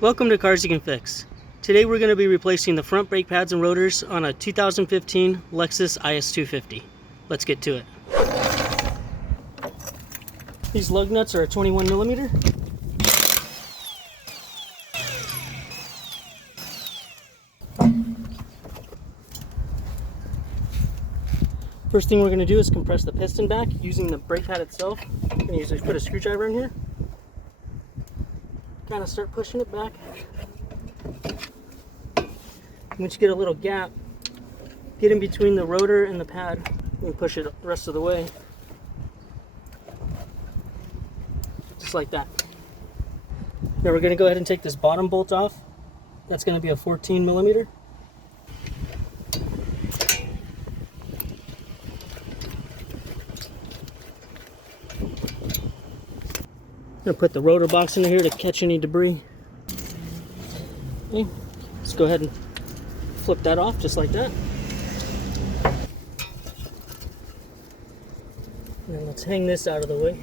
Welcome to Cars You Can Fix. Today we're going to be replacing the front brake pads and rotors on a 2015 Lexus IS250. Let's get to it. These lug nuts are a 21mm. First thing we're going to do is compress the piston back using the brake pad itself. I'm going to usually put a screwdriver in here. Kind of start pushing it back. Once you get a little gap, get in between the rotor and the pad and push it the rest of the way. Just like that. Now we're going to go ahead and take this bottom bolt off. That's going to be a 14mm. I'm going to put the rotor box in here to catch any debris. Okay, let's go ahead and flip that off just like that. And let's hang this out of the way.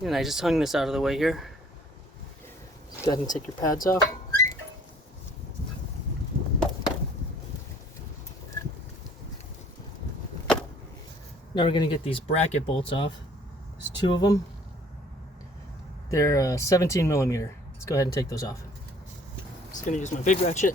And I just hung this out of the way here. Let's go ahead and take your pads off. Now we're going to get these bracket bolts off. There's two of them. They're 17mm. Let's go ahead and take those off. Just going to use my big ratchet.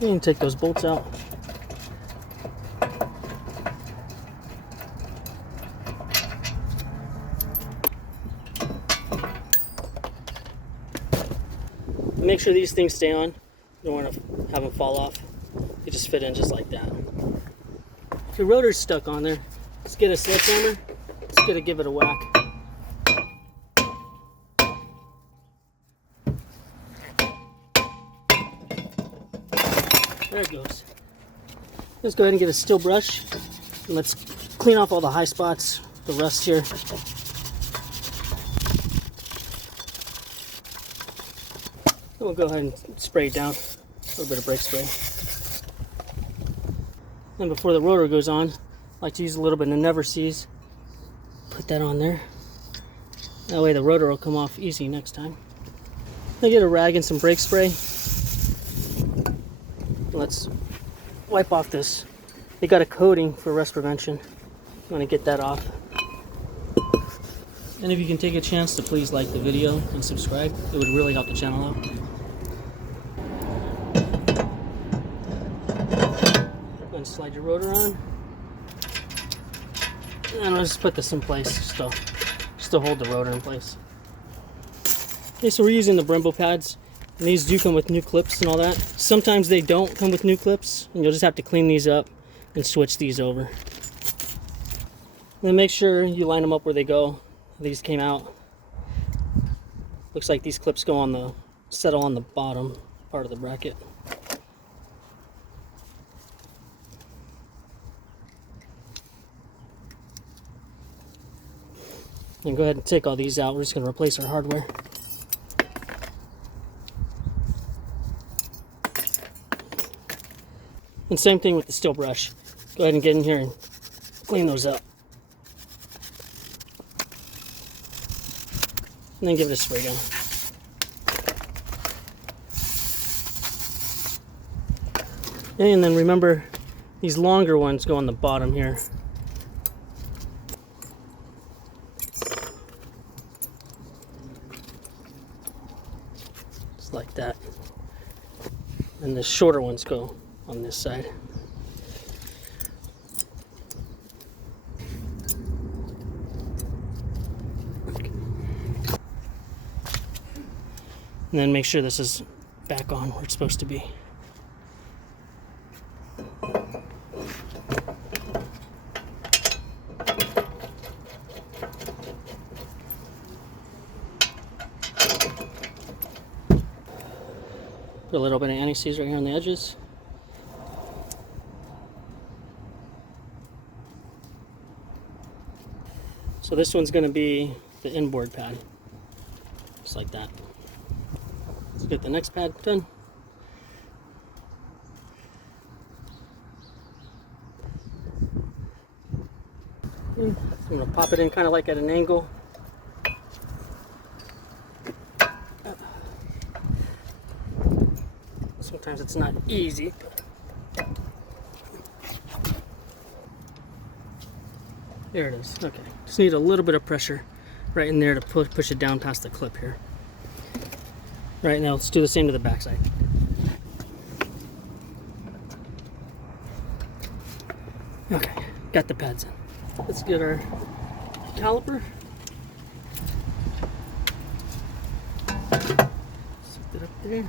And take those bolts out. Make sure these things stay on. You don't want to have them fall off. They just fit in just like that. If your rotor's stuck on there, let's get a sledgehammer. Let's get to give it a whack. There it goes. Let's go ahead and get a steel brush and let's clean off all the high spots, the rust here. We'll go ahead and spray it down, a little bit of brake spray. Then before the rotor goes on, I like to use a little bit of Never Seas. Put that on there. That way the rotor will come off easy next time. I'll get a rag and some brake spray. Let's wipe off this. They got a coating for rust prevention. You want to get that off. And if you can take a chance to please like the video and subscribe, it would really help the channel out. Slide your rotor on, and I'll just put this in place just to hold the rotor in place. Okay, so we're using the Brembo pads, and these do come with new clips and all that. Sometimes they don't come with new clips, and you'll just have to clean these up and switch these over. And then make sure you line them up where they go. These came out. Looks like these clips go on the settle on the bottom part of the bracket. And go ahead and take all these out. We're just going to replace our hardware. And same thing with the steel brush. Go ahead and get in here and clean those up. And then give it a spray down. And then remember, these longer ones go on the bottom here. Like that, and the shorter ones go on this side. Okay. And then make sure this is back on where it's supposed to be. Put a little bit of anti-seize right here on the edges. So this one's going to be the inboard pad, just like that. Let's get the next pad done. I'm going to pop it in kind of like at an angle. Sometimes it's not easy. There it is. Okay. Just need a little bit of pressure right in there to push it down past the clip here. Right, now let's do the same to the backside. Okay, got the pads in. Let's get our caliper. Set it up there.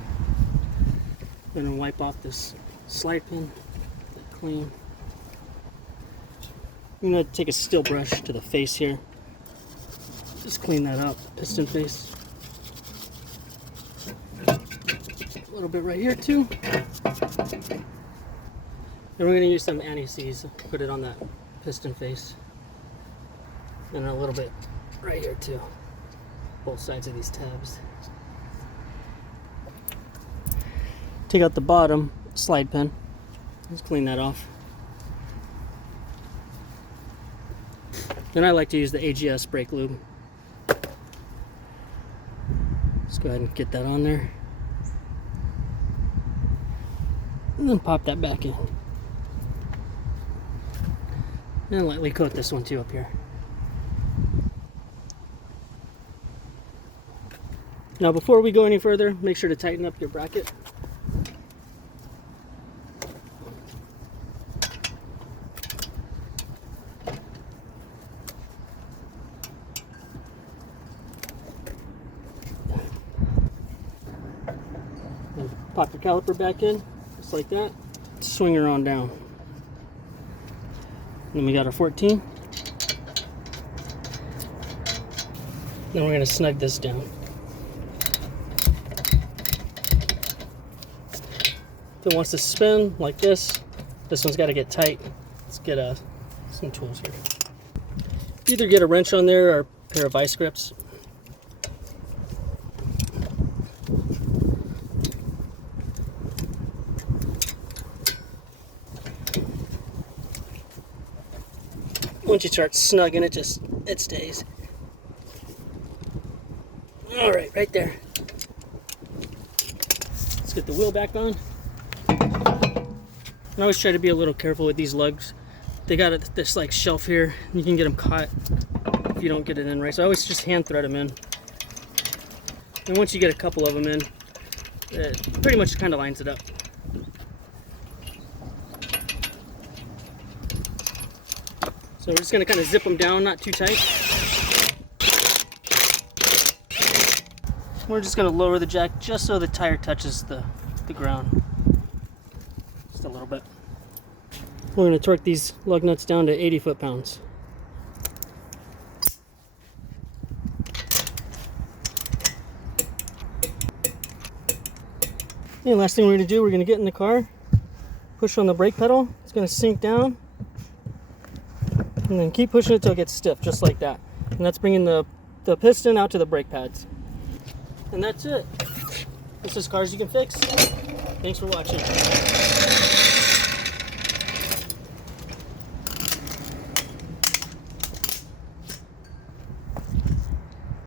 Then wipe off this slide pin, clean. I'm going to take a steel brush to the face here. Just clean that up, piston face. A little bit right here too. And we're going to use some anti-seize, put it on that piston face. And a little bit right here too. Both sides of these tabs. Take out the bottom slide pin. Let's clean that off. Then I like to use the AGS brake lube. Let's go ahead and get that on there. And then pop that back in. And lightly coat this one too up here. Now before we go any further, make sure to tighten up your bracket. Pop your caliper back in, just like that. Swing her on down. Then we got our 14. Then we're going to snug this down. If it wants to spin like this one's got to get tight. Let's get some tools here. Either get a wrench on there or a pair of vice grips. Once you start snugging it, it stays. All right there. Let's get the wheel back on. I always try to be a little careful with these lugs. They got this like shelf here. You can get them caught if you don't get it in right. So I always just hand thread them in. And once you get a couple of them in, it pretty much kind of lines it up. So we're just going to kind of zip them down, not too tight. We're just going to lower the jack just so the tire touches the ground. Just a little bit. We're going to torque these lug nuts down to 80 foot-pounds. And last thing we're going to do, we're going to get in the car, push on the brake pedal. It's going to sink down. And then keep pushing it till it gets stiff, just like that. And that's bringing the piston out to the brake pads. And that's it. This is Cars You Can Fix. Thanks for watching.